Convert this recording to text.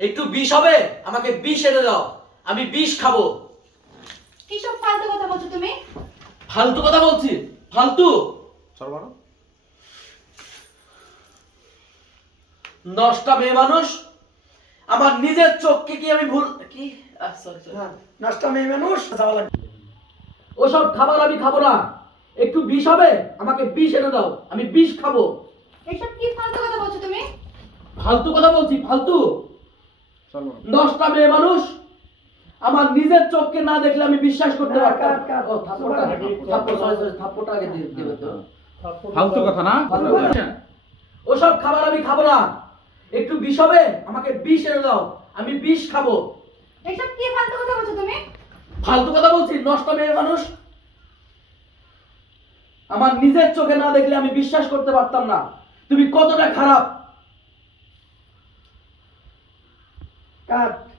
একটু বিষ হবে? আমাকে বিষ এনে দাও। আমি বিষ খাব। কি সব ফালতু কথা বলছো তুমি? ফালতু কথা বলছি। ফালতু। বারো নষ্টা মেয়ে মানুষ। আমার নিজের চোখকে কি আমি ভুল কি? sorry. হ্যাঁ নষ্ট মেয়ে মানুষ যাওয়া লাগবে। ওসব খাবার আমি খাব না। একটু বিষ হবে? আমাকে বিষ এনে দাও। আমি বিষ খাব। এসব কি ফালতু কথা বলছো তুমি? ফালতু কথা বলছি ফালতু। দশটা মেয়ে মানুষ আমার নিজের চোখকে না দেখলে আমি বিশ্বাস করতে পারতাম। থাপ্পড়টা আগে দেবে তো ফালতু কথা না? ওসব খাবার আমি খাব না। একটু বিষ হবে আমাকে বিষ এনে দাও। আমি বিষ খাব। এসব কি ফালতু কথা বলছো তুমি? ফালতু কথা বলছি নষ্ট মেয়ে মানুষ। আমার নিজের চোখে না দেখলে আমি বিশ্বাস করতে পারতাম না। তুমি কতটা খারাপ। God